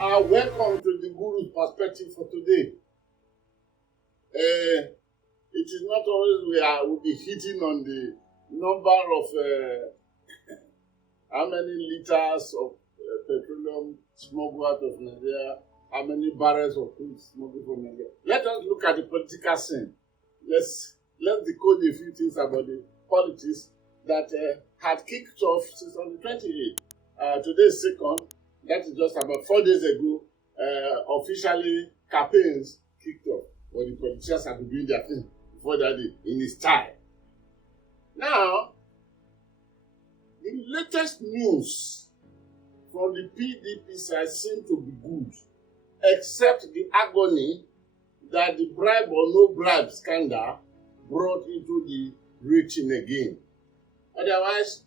Welcome to the Guru's perspective for today. It is not always we'll be hitting on the number of how many liters of petroleum smuggled out of Nigeria, how many barrels of crude smuggled from Nigeria. Let us look at the political scene. Let's decode a few things about the politics that had kicked off since on the 28th. Today's second. That is just about 4 days ago, officially campaigns kicked off. But the politicians have been doing their thing before that day in his style. Now, the latest news from the PDP side seems to be good, except the agony that the bribe or no bribe scandal brought into the rating again. Otherwise,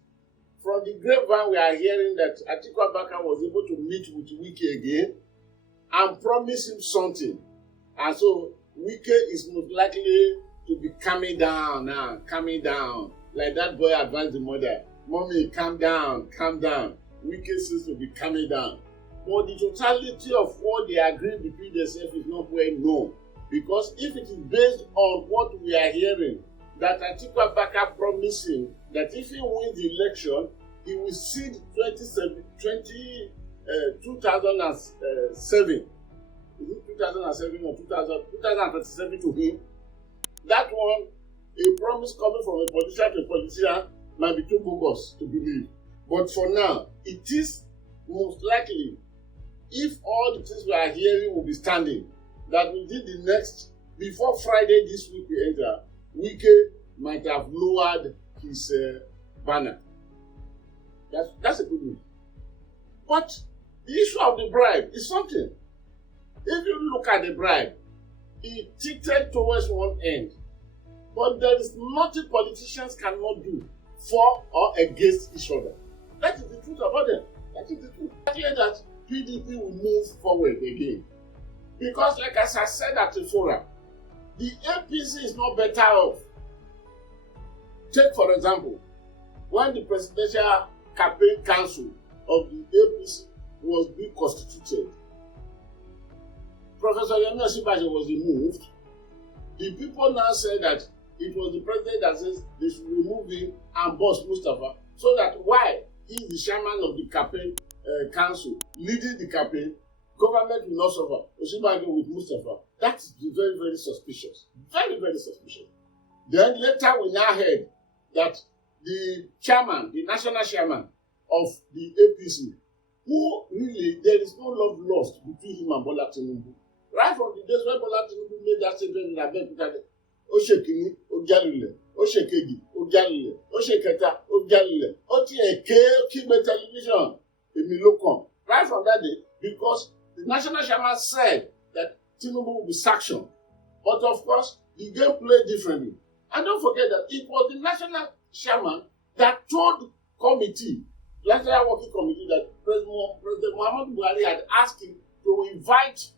from the grapevine, we are hearing that Atiku was able to meet with Wike again and promise him something. And so Wike is most likely to be calming down now, like that boy advised the mother, "Mommy, calm down, calm down." Wike seems to be calming down. But the totality of what they agreed between themselves is not well known. Because if it is based on what we are hearing, that Atiku promised him that if he wins the election, he will cede 2007. Is it 2007 or 2027 to him? That one, a promise coming from a politician to a politician, might be too bogus to believe. But for now, it is most likely, if all the things we are hearing will be standing, that within the next, before Friday this week we enter, Wike might have lowered his banner. That's a good news. But the issue of the bribe is something. If you look at the bribe, it tilted towards one end. But there is nothing politicians cannot do for or against each other. That is the truth about them. That is the truth. I clear that PDP will move forward again. Because like as I said at the forum, the APC is not better off. Take for example, when the Presidential Campaign Council of the APC was being constituted, Professor Yemi Osinbajo was removed. The people now say that it was the president that says they should remove him and boss Mustafa, so that while he is the chairman of the campaign council leading the campaign, government will not suffer. Osinbajo with Mustafa. That is very, very suspicious. Very, very suspicious. Then later we now heard that the chairman, the national chairman of the APC, who really, there is no love lost between him and Bola Tinubu. Right from the days when Bola Tinubu made that statement in Abeokuta, Oshekini, Ojalile, Oshekegi, Ojalile, Osheketa, Ojalile, Otieke, Kigbe television, Emilokan. Right from that day, because the national chairman said that Tinubu will be sanctioned. But of course, the game played differently. And don't forget that it was the national chairman that told the committee, National Working Committee, that President Muhammadu Buhari had asked him to invite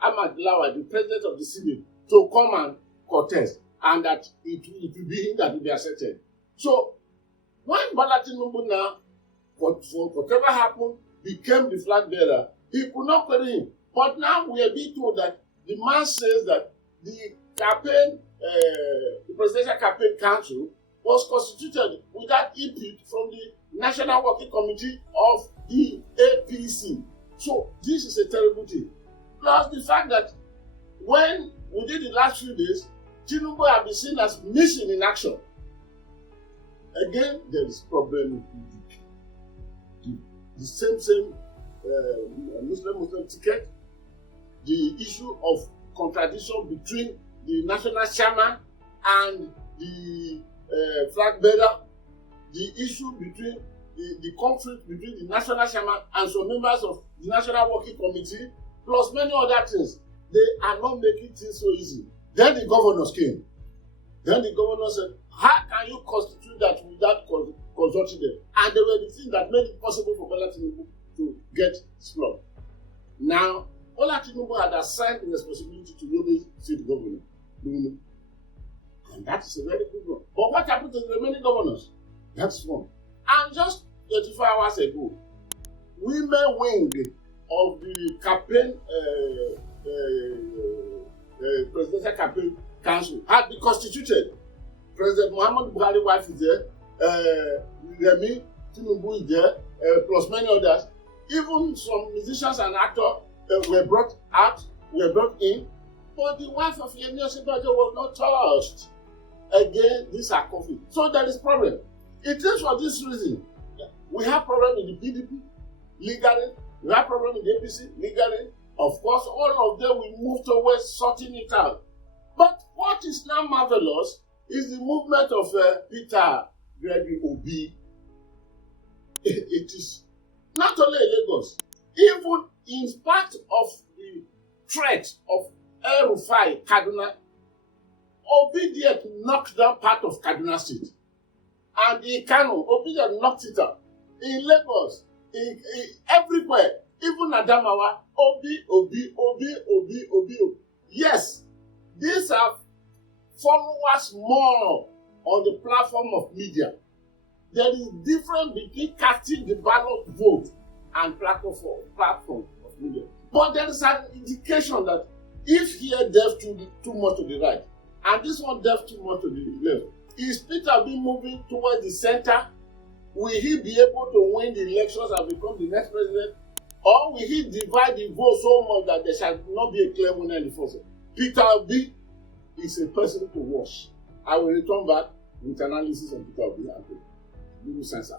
Ahmad Lawal, the president of the Senate, to come and contest, and that it will be him that will be accepted. So, when Bola Tinubu now, for whatever happened, became the flag bearer, he could not query him. But now we are being told that the man says that the campaign, the Presidential Campaign Council was constituted without input from the National Working Committee of the APC. So this is a terrible thing. Plus the fact that when within the last few days, Tinubu have been seen as missing in action. Again, there is problem with PDP. The same Muslim ticket, the issue of contradiction between the national chairman and the flag bearer, the issue between the conflict between the national chairman and some members of the National Working Committee, plus many other things. They are not making things so easy. Then the governors came. Then the governor said, how can you constitute that without consulting them? And they were the things that made it possible for Bola Tinubu to get his floor. Now, Bola Tinubu had assigned the responsibility to Yobe State Governor. And that is a very good one. But what happened to the remaining governors? That's one. And just 24 hours ago, women wing of the campaign presidential campaign council had been constituted. President Muhammad Buhari's wife is there, Remi Tinubu is there, plus many others. Even some musicians and actors were brought in, but the wife of Yemi Osinbajo was not touched. Again, these are conflict. So there is problem. It is for this reason. We have problem in the PDP, legally. We have problem in the APC, legally. Of course, all of them will move towards sorting it out. But what is now marvelous is the movement of Peter Gregory Obi. It is not only in Lagos, even in spite of the threat of El-Rufai, Kaduna, Obi did knock down part of Kaduna State. And in Kano, Obi did knocked it out. In Lagos, everywhere, even Adamawa, Obi. Yes, these are followers more on the platform of media. There is difference between casting the ballot vote and platform of media. But there is an indication that if here delves too much to the right, and this one delves too much to the left, is Peter be moving towards the center? Will he be able to win the elections and become the next president? Or will he divide the vote so much that there shall not be a clear winner in the first? Peter Obi is a person to watch. I will return back with analysis of Peter Obi and Lulu Sensor.